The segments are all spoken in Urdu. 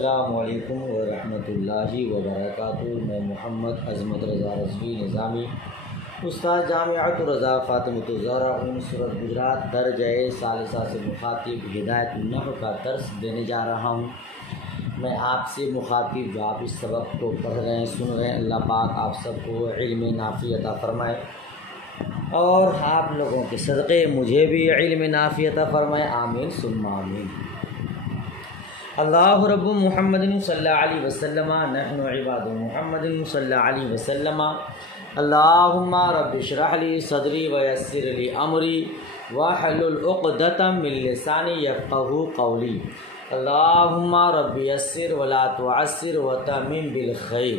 السلام علیکم ورحمۃ اللہ وبرکاتہ۔ میں محمد عظمت رضا رضوی نظامی، استاد جامعۃ رضا فاطمۃ الزہرا صورت گجرات درجہ ثالثہ سے مخاطب ہدایت النحو کا درس دینے جا رہا ہوں۔ میں آپ سے مخاطب جو آپ اس سبق کو پڑھ رہے ہیں، سن رہے ہیں، اللہ پاک آپ سب کو علم نافع عطا فرمائے اور آپ لوگوں کے صدقے مجھے بھی علم نافع عطا فرمائے، آمین ثم آمین۔ اللہ رب محمد صلی اللہ علیہ وسلم، نحن عباد محمد صلی اللہ علیہ وسلم۔ اللہم رب اشرح لی صدری ویسر لی امری واحلل عقدۃ من لسانی یفقہوا قولی۔ اللہم رب یسر ولا تعسر وتمم بالخیر۔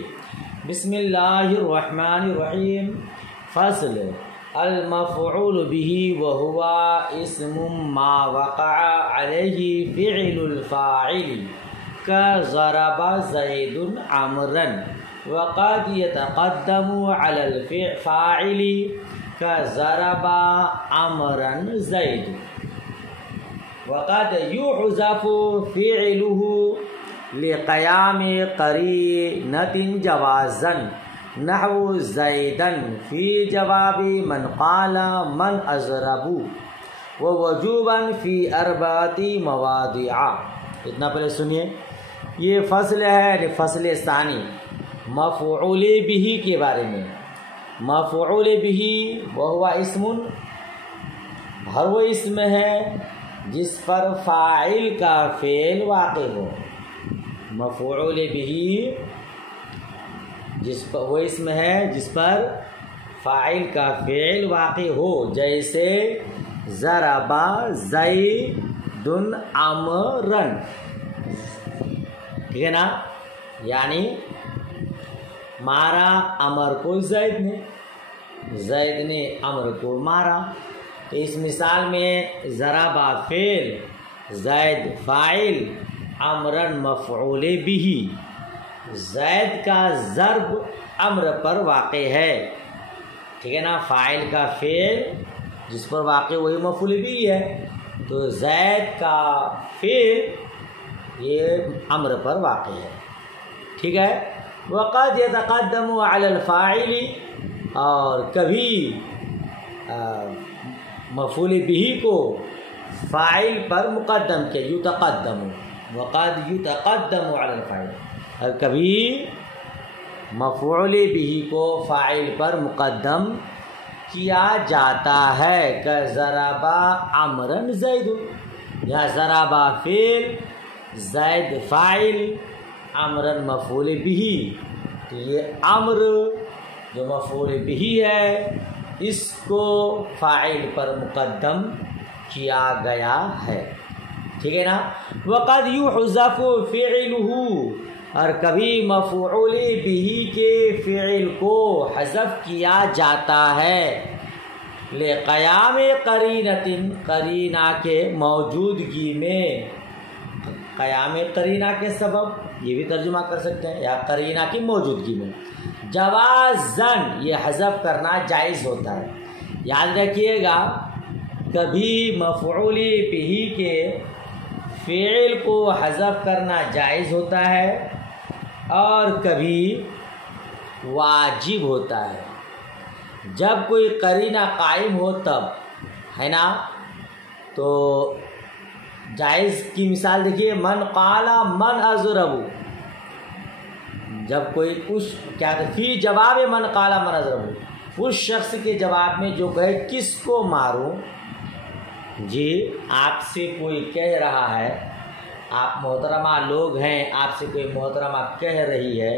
بسم اللہ الرحمن الرحیم۔ فصل المفعول به وهو اسم ما وقع عليه فعل الفاعل كضرب زيد عمرا وقد يتقدم على الفاعل كضرب عمرا زيد وقد يحذف فعله لقيام قرينة جوازا نحو زیدن فی جواب من قال من اضرب ووجوبا فی اربعۃ مواضع۔ اتنا پہلے سنیے، یہ فصل ہے فصل ثانی مفعول به کے بارے میں۔ مفعول به وہو اسم، ہر وہ اسم ہے جس پر فاعل کا فعل واقع ہو۔ مفعول به جس پر وہ اسم ہے جس پر فاعل کا فعل واقع ہو، جیسے ضرب زید عمرا، ٹھیک ہے نا، یعنی مارا عمر کو زید نے، زید نے عمر کو مارا۔ تو اس مثال میں ضرب فعل، زید فاعل، عمرا مفعول به، زید کا ضرب امر پر واقع ہے، ٹھیک ہے نا، فاعل کا فعل جس پر واقع وہی مفعول بھی ہے، تو زید کا فعل یہ امر پر واقع ہے، ٹھیک ہے۔ وقد يتقدم على الفاعل، اور کبھی مفعول به کو فاعل پر مقدم کیا، یتقدم، وقد يتقدم على الفاعل، اور کبھی مفعول به کو فاعل پر مقدم کیا جاتا ہے، کہ ضرب عمرا زید، یا ضرب فعل، زید فاعل، عمرا مفعول به۔ تو یہ عمر جو مفعول به ہے، اس کو فاعل پر مقدم کیا گیا ہے، ٹھیک ہے نا۔ وقد يحذف فعله، اور کبھی مفعول به کے فعل کو حذف کیا جاتا ہے، لقیام قرینۃ، قرینہ کے موجودگی میں، قیام قرینہ کے سبب، یہ بھی ترجمہ کر سکتے ہیں، یا قرینہ کی موجودگی میں۔ جوازن، یہ حذف کرنا جائز ہوتا ہے، یاد رکھیے گا، کبھی مفعول به کے فعل کو حذف کرنا جائز ہوتا ہے اور کبھی واجب ہوتا ہے، جب کوئی قرینہ قائم ہو تب، ہے نا۔ تو جائز کی مثال دیکھیے، من قال من اضرب، جب کوئی اس کیا فی جواب من قال من اضرب، اس شخص کے جواب میں جو کہے کس کو ماروں، جی آپ سے کوئی کہہ رہا ہے، آپ محترمہ لوگ ہیں، آپ سے کوئی محترمہ کہہ رہی ہے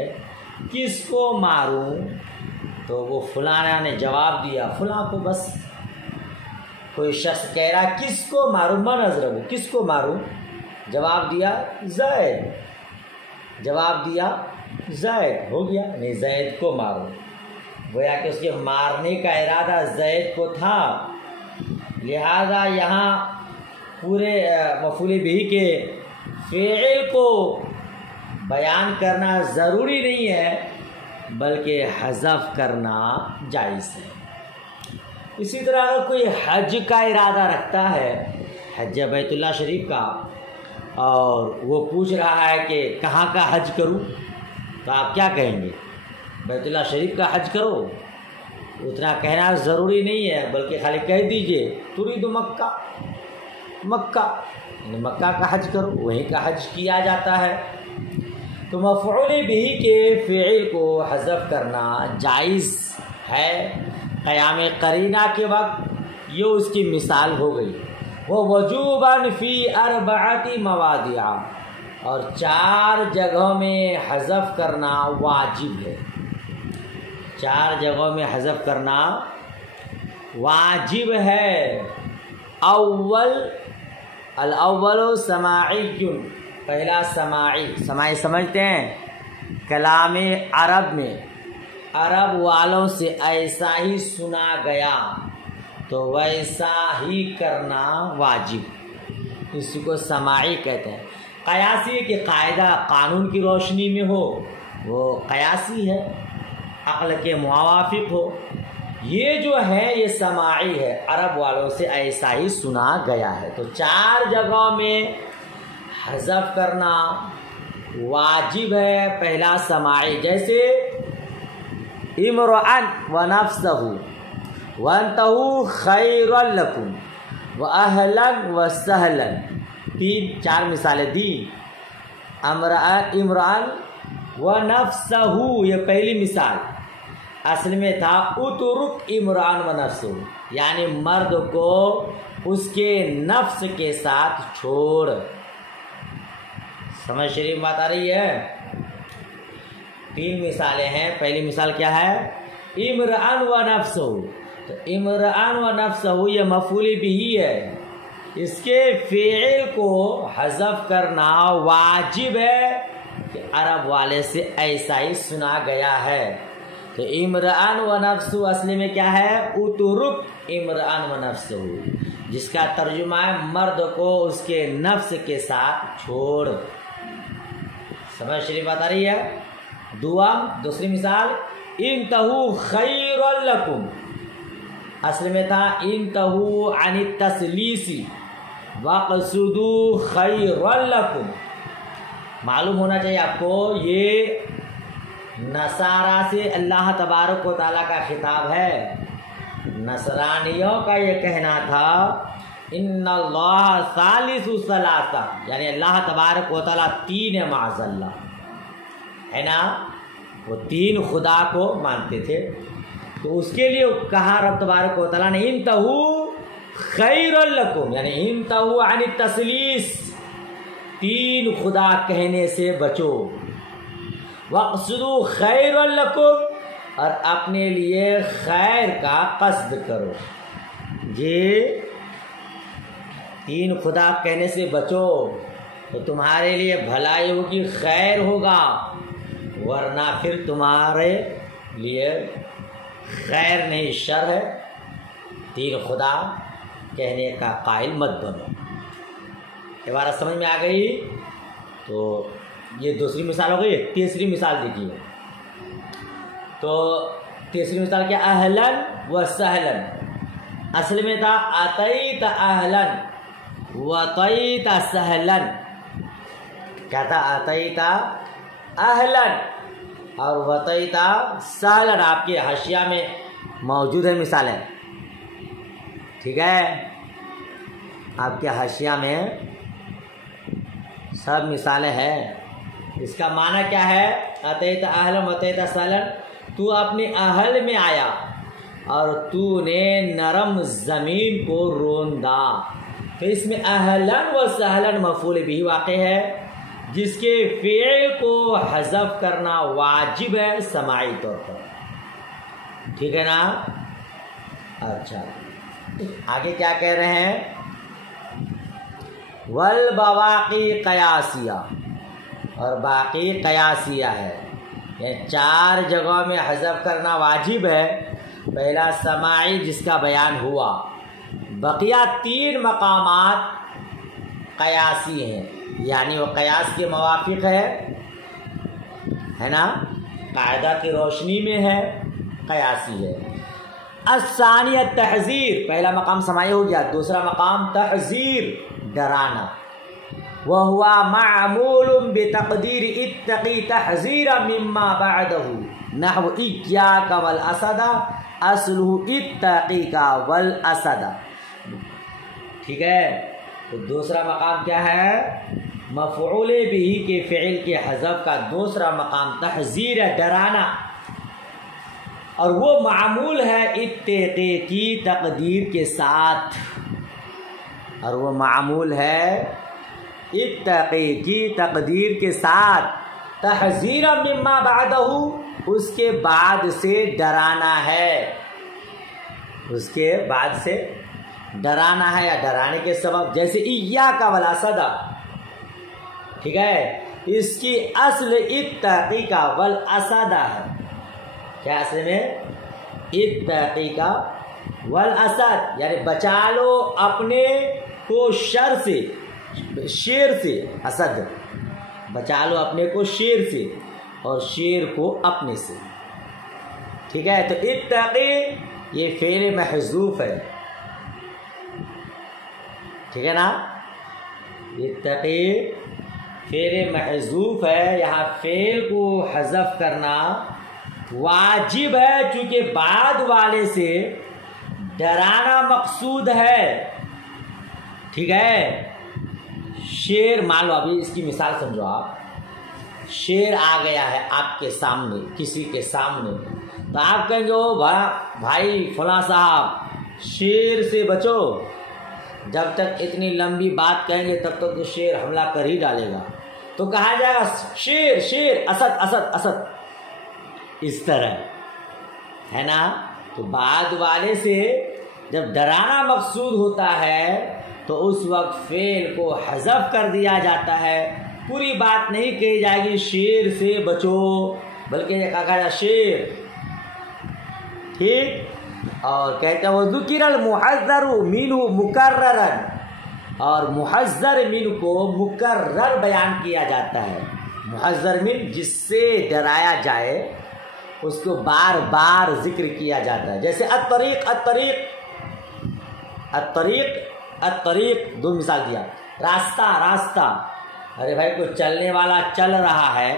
کس کو ماروں، تو وہ فلاں نے جواب دیا فلاں کو، بس کوئی شخص کہہ رہا کس کو ماروں، من اضرب، کس کو ماروں، جواب دیا زید، جواب دیا زید، ہو گیا، نہیں زید کو ماروں، گویا کہ اس کے مارنے کا ارادہ زید کو تھا، لہذا یہاں پورے مفعول به کے فعل کو بیان کرنا ضروری نہیں ہے، بلکہ حذف کرنا جائز ہے۔ اسی طرح اگر کوئی حج کا ارادہ رکھتا ہے، حج بیت اللہ شریف کا، اور وہ پوچھ رہا ہے کہ کہاں کا حج کروں، تو آپ کیا کہیں گے؟ بیت اللہ شریف کا حج کرو؟ اتنا کہنا ضروری نہیں ہے، بلکہ خالی کہہ دیجئے ترید مکہ، مکہ یعنی مکہ کا حج کرو، وہیں کا حج کیا جاتا ہے۔ تو مفعول بہ کے فعل کو حذف کرنا جائز ہے قیام قرینہ کے وقت، یہ اس کی مثال ہو گئی۔ وہ وجوباً فی 4 مواضع، اور 4 جگہوں میں حذف کرنا واجب ہے، 4 جگہوں میں حذف کرنا واجب ہے۔ الاول سماعی، پہلا سماعی سمجھتے ہیں، کلام عرب میں عرب والوں سے ایسا ہی سنا گیا تو ویسا ہی کرنا واجب، اس کو سماعی کہتے ہیں۔ قیاسی کہ قاعدہ قانون کی روشنی میں ہو، وہ قیاسی ہے، عقل کے موافق ہو۔ یہ جو ہے یہ سماعی ہے، عرب والوں سے ایسا ہی سنا گیا ہے۔ تو 4 جگہوں میں حذف کرنا واجب ہے۔ پہلا سماعی، جیسے امرأن ونفسہ وانتہوا خیرا لکم واہلا وسہلا، 4 مثالیں دی۔ امرأن ونفسہ، یہ پہلی مثال، اصل میں تھا اترک عمران و نفسہ، یعنی مرد کو اس کے نفس کے ساتھ چھوڑ۔ سمجھ شریف بات آ رہی ہے؟ 3 مثالیں ہیں۔ پہلی مثال کیا ہے؟ امران و نفسہ، تو امران و نفسہ یہ مفعول بہ ہے، اس کے فعل کو حذف کرنا واجب ہے کہ عرب والے سے ایسا ہی سنا گیا ہے۔ تو امران و نفسہ اصل میں کیا ہے؟ اترک امران و نفسہ، جس کا ترجمہ ہے مرد کو اس کے نفس کے ساتھ چھوڑ۔ سمجھ شریف بات آ رہی ہے؟ دوسری مثال، انتہوا خیرا لکم، اصل میں تھا انتہوا عن التثلیث واقصدوا خیرا لکم۔ معلوم ہونا چاہیے آپ کو، یہ نصارہ سے اللہ تبارک و تعالیٰ کا خطاب ہے۔ نصرانیوں کا یہ کہنا تھا ان اللہ ثالث ثلاثہ، یعنی اللہ تبارک و تعالیٰ 3 ہے، معاذ اللہ، ہے نا، وہ 3 خدا کو مانتے تھے۔ تو اس کے لیے کہا رب تبارک و تعالیٰ نے انتہوا خیرا لکم، یعنی انتہوا عن التثلیث، 3 خدا کہنے سے بچو، واقصدوا خیرا لکم، اور اپنے لیے خیر کا قصد کرو۔ جی 3 خدا کہنے سے بچو تو تمہارے لیے بھلائی ہوگی، خیر ہوگا، ورنہ پھر تمہارے لیے خیر نہیں شر ہے۔ 3 خدا کہنے کا قائل مت بنو۔ عبارت سمجھ میں آ گئی؟ تو یہ دوسری مثال ہو گئی۔ تیسری مثال دیکھیے، تو تیسری مثال کیا؟ اہلن و سہلن، اصل میں تھا اتیت اہلن وطیت سہلن، کیا تھا؟ اتیت اہلن اور وطیت سہلن، آپ کے حاشیہ میں موجود ہے مثالیں، ٹھیک ہے، آپ کے حاشیہ میں سب مثالیں ہیں۔ اس کا معنی کیا ہے؟ اتیت اہلن وطیت سہلن، تو اپنے اہل میں آیا اور تو نے نرم زمین کو روندا۔ تو اس میں اہلن و سہلن مفعول بھی واقع ہے، جس کے فعل کو حذف کرنا واجب ہے سماعی طور پر، ٹھیک ہے نا؟ اچھا، آگے کیا کہہ رہے ہیں؟ والبواقی قیاسیہ، اور باقی قیاسیہ ہے، یہ 4 جگہوں میں حذف کرنا واجب ہے۔ پہلا سماعی جس کا بیان ہوا، بقیہ 3 مقامات قیاسی ہیں، یعنی وہ قیاس کے موافق ہے نا، قاعدہ کی روشنی میں ہے، قیاسی ہے۔ الثانی التحذیر، پہلا مقام سماعی ہو گیا، دوسرا مقام تحذیر، ڈرانا، وهو معمول بتقدیر اتقی تحذیرا مما بعده نحو ایاک والاسد اصلہ اتقیک والاسد. ٹھیک ہے. تو دوسرا مقام کیا ہے؟ مفعول بھی کے فعل کے حذف کا دوسرا مقام تحذیر ہے، ڈرانا، اور وہ معمول ہے اتقی کی تقدیر کے ساتھ، اور وہ معمول ہے اتقی کی تقدیر کے ساتھ. تحذیر مما بعدہ، اس کے بعد سے ڈرانا ہے، اس کے بعد سے ڈرانا ہے یا ڈرانے کے سبب. جیسے ایاک والاسد، ٹھیک ہے، اس کی اصل اتقیک والاسد ہے. کیا اصل میں؟ اتقیک والاسد، یعنی بچا لو اپنے کو شر سے، شیر سے، اسد بچا لو اپنے کو شیر سے اور شیر کو اپنے سے. ٹھیک ہے. تو اتقی یہ فعل محذوف ہے، ٹھیک ہے نا. اتقی فعل محذوف ہے، یہاں فعل کو حذف کرنا واجب ہے چونکہ بعد والے سے ڈرانا مقصود ہے. ٹھیک ہے. شیر مان لو، ابھی اس کی مثال سمجھو. آپ شیر آ گیا ہے آپ کے سامنے، کسی کے سامنے، تو آپ کہیں گے بھائی فلاں صاحب شیر سے بچو. جب تک اتنی لمبی بات کہیں گے تب تک تو شیر حملہ کر ہی ڈالے گا. تو کہا جائے گا شیر شیر، اسد اسد اسد، اس طرح ہے نا. تو بعد والے سے جب ڈرانا مقصود ہوتا ہے تو اس وقت فعل کو حذف کر دیا جاتا ہے. پوری بات نہیں کہی جائے گی شیر سے بچو، بلکہ یہ کہا جائے شیر. ٹھیک. اور کہتے ہیں وذکر المحذر منہ مکررا، اور محذر من کو مکرر بیان کیا جاتا ہے. محذر من جس سے ڈرایا جائے اس کو بار بار ذکر کیا جاتا ہے. جیسے الطریق الطریق الطریق الطریق، دو مثال دیا. راستہ راستہ، ارے بھائی کوئی چلنے والا چل رہا ہے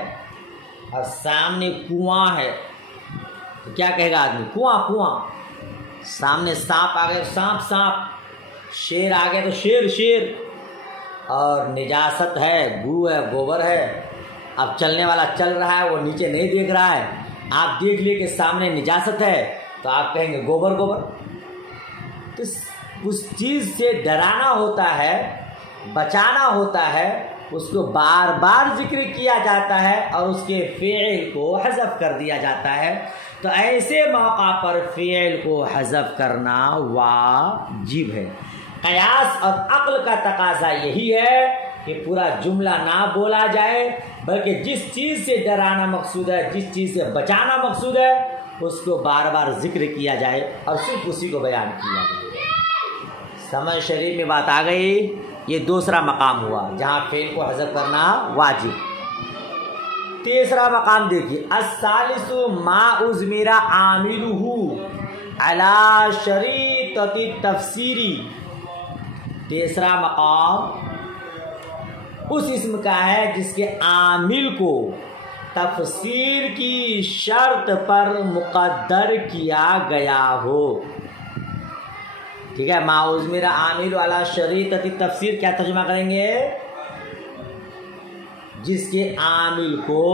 اور سامنے کنواں ہے تو کیا کہے گا آدمی؟ کنواں کنواں. سامنے سانپ آ گئے سانپ سانپ، شیر آ گئے تو شیر شیر. اور نجاست ہے، گو ہے، گوبر ہے. اب چلنے والا چل رہا ہے، وہ نیچے نہیں دیکھ رہا ہے، آپ دیکھ لیے کہ سامنے نجاست ہے تو آپ کہیں گے گوبر گوبر. تو اس چیز سے ڈرانا ہوتا ہے، بچانا ہوتا ہے، اس کو بار بار ذکر کیا جاتا ہے اور اس کے فعل کو حذف کر دیا جاتا ہے. تو ایسے موقع پر فعل کو حذف کرنا واجب ہے. قیاس اور عقل کا تقاضا یہی ہے کہ پورا جملہ نہ بولا جائے، بلکہ جس چیز سے ڈرانا مقصود ہے، جس چیز سے بچانا مقصود ہے، اس کو بار بار ذکر کیا جائے اور صرف اسی کو بیان کیا جائے. سمجھ شریف میں بات آ گئی. یہ دوسرا مقام ہوا جہاں فعل کو حذف کرنا واجب. تیسرا مقام دیکھیے، الثالث ما اضمر عاملہ علی شریطۃ التفسیر. تیسرا مقام اس اسم کا ہے جس کے عامل کو تفسیر کی شرط پر مقدر کیا گیا ہو. ٹھیک ہے. ما اضمر عامل علی شریطۃ التفسیر کیا ترجمہ کریں گے؟ جس کے عامل کو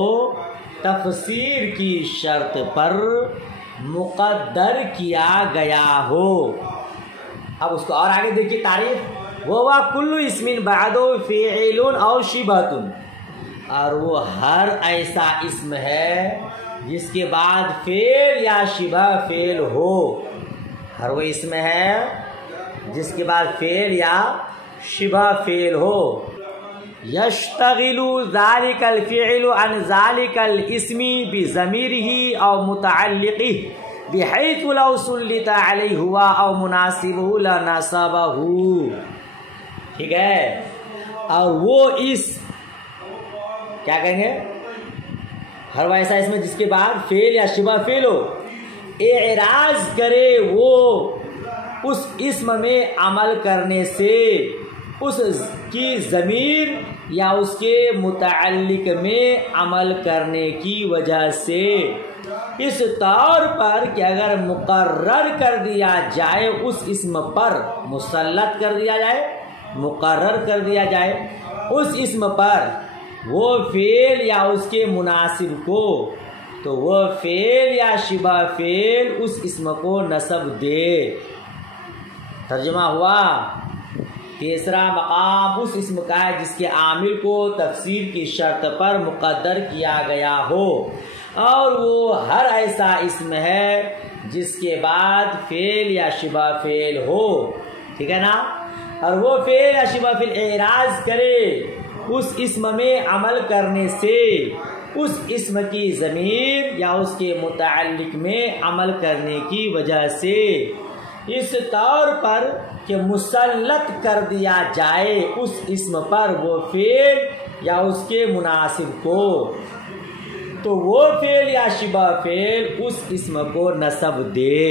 تفسیر کی شرط پر مقدر کیا گیا ہو. اب اس کو اور آگے دیکھیے تعریف. وَهُوَ كُلُّ اسْمٍ بَعْدَهُ فِعْلٌ أَوْ شِبْهَةٌ، اور وہ ہر ایسا اسم ہے جس کے بعد فعل یا شبہ فعل ہو. ہر وہ اسم ہے جس کے بعد فعل یا شبہ فعل ہو. يشتغل ذلك الفعل عن ذلك الاسم بضميره أو متعلقه بحيث لو سلط عليه هو أو مناسبه لنصبه. ٹھیک ہے. اور وہ اس کیا کہیں گے؟ ہر وہ ایسا اسم جس کے بعد فعل یا شبہ فعل ہو، اعراض کرے وہ اس اسم میں عمل کرنے سے اس کی ضمیر یا اس کے متعلق میں عمل کرنے کی وجہ سے، اس طور پر کہ اگر مقرر کر دیا جائے اس اسم پر، مسلط کر دیا جائے، مقرر کر دیا جائے اس اسم پر وہ فعل یا اس کے مناسب کو، تو وہ فعل یا شبہ فعل اس اسم کو نسب دے۔ ترجمہ ہوا، تیسرا مقام اس اسم کا ہے جس کے عامل کو تفسیر کی شرط پر مقدر کیا گیا ہو، اور وہ ہر ایسا اسم ہے جس کے بعد فعل یا شبہ فعل ہو، ٹھیک ہے نا، اور وہ فعل یا شبہ فعل اعراض کرے اس اسم میں عمل کرنے سے، اس اسم کی ضمیر یا اس کے متعلق میں عمل کرنے کی وجہ سے، اس طور پر کہ مسلط کر دیا جائے اس اسم پر وہ فعل یا اس کے مناسب کو، تو وہ فعل یا شبہ فعل اس اسم کو نسب دے۔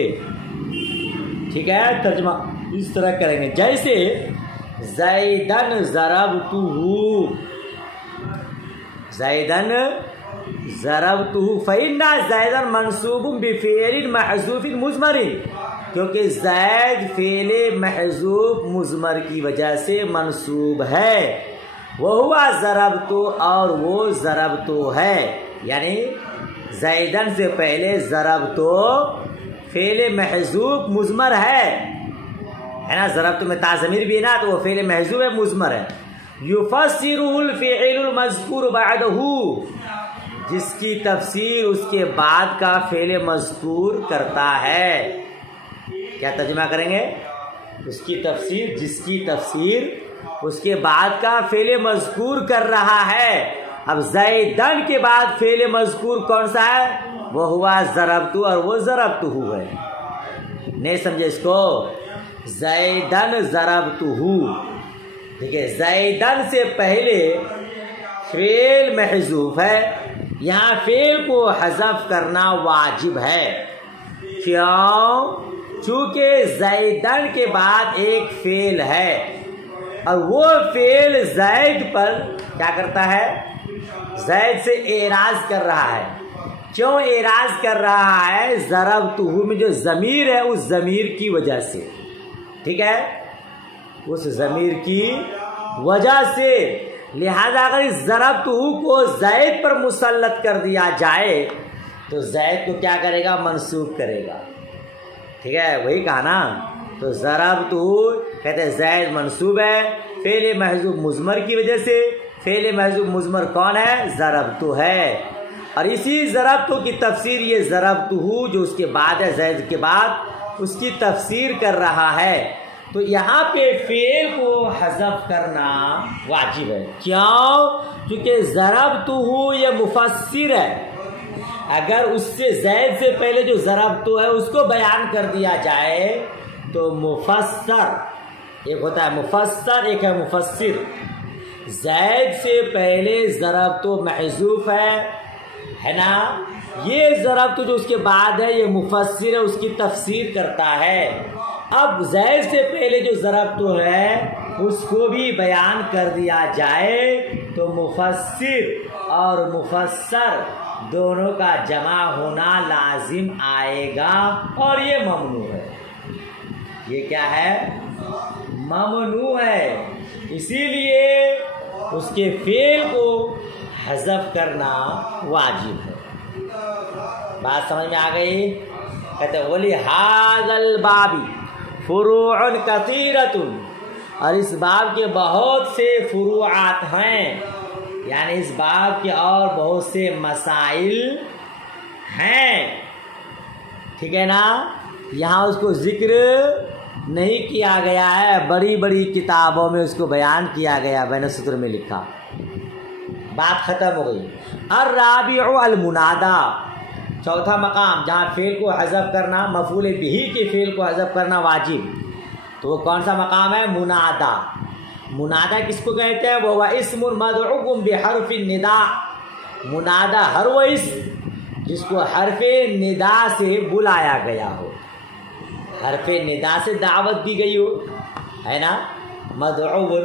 ٹھیک ہے، ترجمہ اس طرح کریں گے، جیسے زیدن ضربتہ، زیدن ضربتہ فإن زیدن منصوب بفعل محذوف مضمر، کیونکہ زید فعل محذوف مضمر کی وجہ سے منصوب ہے، وہو ضربتہ، اور وہ ضربتہ ہے، یعنی زیدن سے پہلے ضربتہ فعل محذوف مضمر ہے نا، ضربتہ میں تا ضمیر بھی ہے نا، تو وہ فعل محذوف ہے، مضمر ہے، یفسرہ الفعل المذکور بعدہ، جس کی تفسیر اس کے بعد کا فعل مذکور کرتا ہے۔ کیا ترجمہ کریں گے؟ اس کی تفسیر، جس کی تفسیر اس کے بعد کا فعل مذکور کر رہا ہے۔ اب زیدن کے بعد فعل مذکور کون سا ہے؟ وہ ہوا ضربتہ، اور وہ ضربتہ ہے، نہیں سمجھے اس کو؟ زیدن ضربتہ، ٹھیک ہے، زیدن سے پہلے فعل محذوف ہے، یہاں فعل کو حذف کرنا واجب ہے، کیوں؟ چونکہ زیدن کے بعد ایک فعل ہے، اور وہ فعل زید پر کیا کرتا ہے؟ زید سے اعراض کر رہا ہے۔ کیوں اعراض کر رہا ہے؟ ضربتہ میں جو ضمیر ہے اس ضمیر کی وجہ سے، ٹھیک ہے، اس ضمیر کی وجہ سے، لہذا اگر اس ضربتہ کو زید پر مسلط کر دیا جائے تو زید کو کیا کرے گا؟ منصوب کرے گا، ٹھیک ہے، وہی کہا نا، تو ضربتہ کہتے ہیں زید منصوب ہے فعل محذوف مضمر کی وجہ سے، فعل محذوف مضمر کون ہے؟ ضربتہ ہے، اور اسی ضربتہ کی تفسیر یہ ضربتہ جو اس کے بعد ہے، زید کے بعد، اس کی تفسیر کر رہا ہے، تو یہاں پہ فعل کو حذف کرنا واجب ہے، کیوں؟ کیونکہ ضربتہ یہ مفسر ہے، اگر اس سے زید سے پہلے جو ضربتہ ہے اس کو بیان کر دیا جائے تو مفسر، ایک ہوتا ہے مفسر، ایک ہے مفسر، زید سے پہلے ضربتہ محذوف ہے نا، یہ ضربتہ جو اس کے بعد ہے یہ مفسر ہے، اس کی تفسیر کرتا ہے۔ اب زید سے پہلے جو ضربتہ ہے اس کو بھی بیان کر دیا جائے تو مفسر اور مفسر دونوں کا جمع ہونا لازم آئے گا، اور یہ ممنوع ہے، یہ کیا ہے؟ ممنوع ہے، اسی لیے اس کے فعل کو حذف کرنا واجب ہے۔ بات سمجھ میں آ گئی؟ کہتے ہیں وَلِهَذَا الْبَابِ فُرُوعٌ كَثِيرَةٌ، اور اس باب کے بہت سے فروعات ہیں، یعنی اس باب کے اور بہت سے مسائل ہیں، ٹھیک ہے نا، یہاں اس کو ذکر نہیں کیا گیا ہے، بڑی بڑی کتابوں میں اس کو بیان کیا گیا، بین السطور میں لکھا، بات ختم ہو گئی۔ الرابع المنادا، چوتھا مقام جہاں فعل کو حذف کرنا، مفعول بہ کے فعل کو حذف کرنا واجب، تو وہ کون سا مقام ہے؟ منادا۔ منادا کس کو کہتے ہیں؟ وہ اسم مدعو بحرف النداء، منادا ہر وہ اسم جس کو حرف ندا سے بلایا گیا ہو، حرف ندا سے دعوت دی گئی ہو، ہے نا، مدعو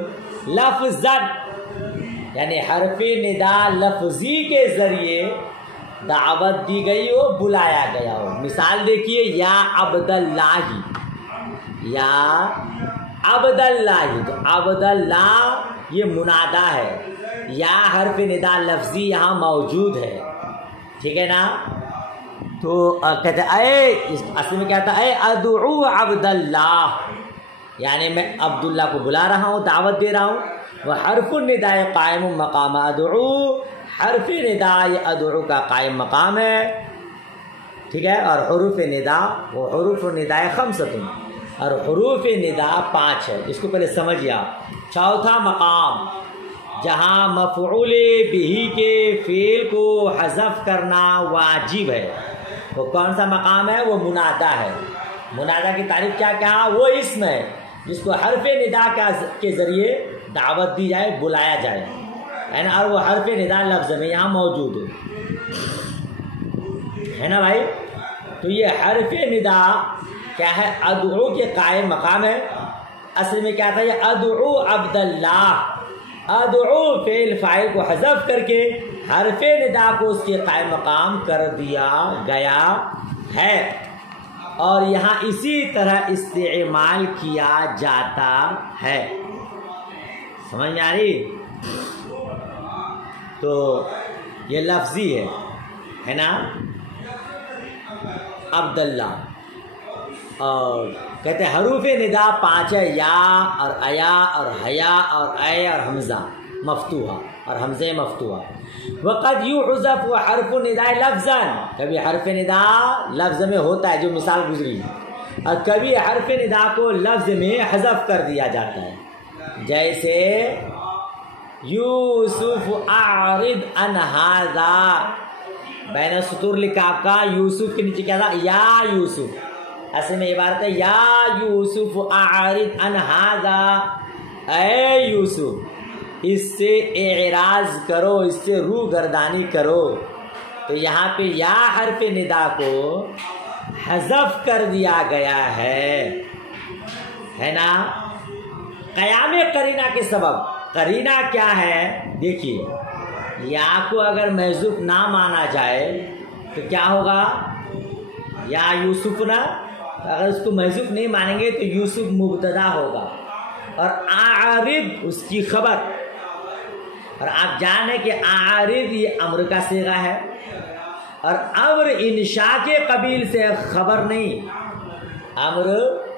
لفظاً یعنی حرف ندا لفظی کے ذریعے دعوت دی گئی ہو، بلایا گیا ہو. مثال دیکھیے، یا عبداللہ، یا عبداللہ. تو عبداللہ یہ منادا ہے، یا حرف ندا لفظی یہاں موجود ہے، ٹھیک ہے نا. تو کہتے اے، اصل میں کیا تھا، اے ادعو عبداللہ، یعنی میں عبداللہ کو بلا رہا ہوں، دعوت دے رہا ہوں. وہ حرف النداء قائم مقام ادعو، حرف ندا یہ ادعو کا قائم مقام ہے، ٹھیک ہے. اور حروف ندا، وہ حروف النداء خمسۃ، اور حروف ندا 5 ہے. اس کو پہلے سمجھیے آپ. چوتھا مقام جہاں مفعول بہ کے فعل کو حذف کرنا واجب ہے، وہ کون سا مقام ہے؟ وہ منادا ہے. منادا کی تعریف کیا کہا؟ وہ اسم ہے جس کو حرف ندا کے ذریعے دعوت دی جائے، بلایا جائے، اور وہ حرف ندا لفظ میں یہاں موجود ہے نا بھائی. تو یہ حرف ندا کیا ہے؟ ادعو کے قائم مقام ہے. اصل میں کیا تھا؟ یہ ادعو عبداللہ، ادعو فعل فاعل کو حذف کر کے حرف ندا کو اس کے قائم مقام کر دیا گیا ہے، اور یہاں اسی طرح استعمال کیا جاتا ہے. سمجھ میں آ رہی؟ تو یہ لفظی ہے نا، عبداللہ. اور کہتے ہیں حروف ندا 5 ہے، یا اور ایا اور حیا اور اے اور حمزہ مفتوحہ اور حمزہ مفتوحہ. وقد یحذف حرف النداء لفظا، کبھی حرف ندا لفظ میں ہوتا ہے جو مثال گزری، اور کبھی حرف ندا کو لفظ میں حذف کر دیا جاتا ہے. جیسے یوسف اعرض عن ھذا، بین السطور لکھا آپ کا، یوسف کے نیچے کیا تھا؟ یا یوسف. اصل میں عبارت ہے یا یوسف اعرض عن ھذا، اے یوسف اس سے اعراض کرو، اس سے روح گردانی کرو. تو یہاں پہ یا حرف ندا کو حذف کر دیا گیا ہے نا، قیام قرینہ کے سبب. قرینہ کیا ہے؟ دیکھیے، یا کو اگر محذوف نہ مانا جائے تو کیا ہوگا؟ یا یوسف نا، اگر اس کو محذوف نہیں مانیں گے تو یوسف مبتدا ہوگا، اور اعرض اس کی خبر. اور آپ جانیں کہ اعرض یہ امر کا صیغہ ہے، اور امر انشاء کے قبیل سے خبر نہیں، امر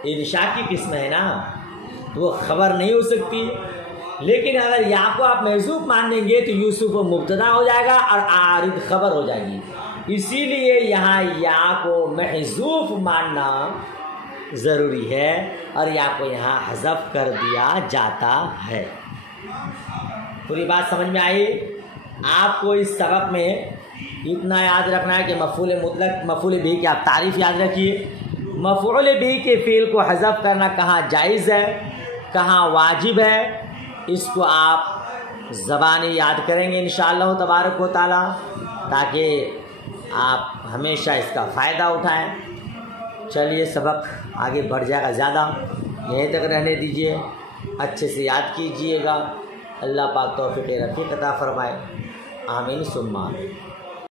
انشاء کی قسم ہے نا، تو وہ خبر نہیں ہو سکتی. لیکن اگر یا کو آپ محذوف مان لیں گے تو یوسف مبتدا ہو جائے گا اور اعرض خبر ہو جائے گی. اسی لیے یہاں یا کو محذوف ماننا ضروری ہے، اور یا کو یہاں حذف کر دیا جاتا ہے. پوری بات سمجھ میں آئی؟ آپ کو اس سبق میں اتنا یاد رکھنا ہے کہ مفعول مطلق، مفعول بہ کی آپ تعریف یاد رکھیے. مفعول بہ کے فعل کو حذف کرنا کہاں جائز ہے، کہاں واجب ہے، اس کو آپ زبانی یاد کریں گے انشاءاللہ تبارک و تعالی، تاکہ آپ ہمیشہ اس کا فائدہ اٹھائیں. چلیے سبق آگے بڑھ جائے گا، زیادہ یہیں تک رہنے دیجیے، اچھے سے یاد کیجیے گا. اللہ پاک توفیق رفیق عطا فرمائے. آمین ثم آمین.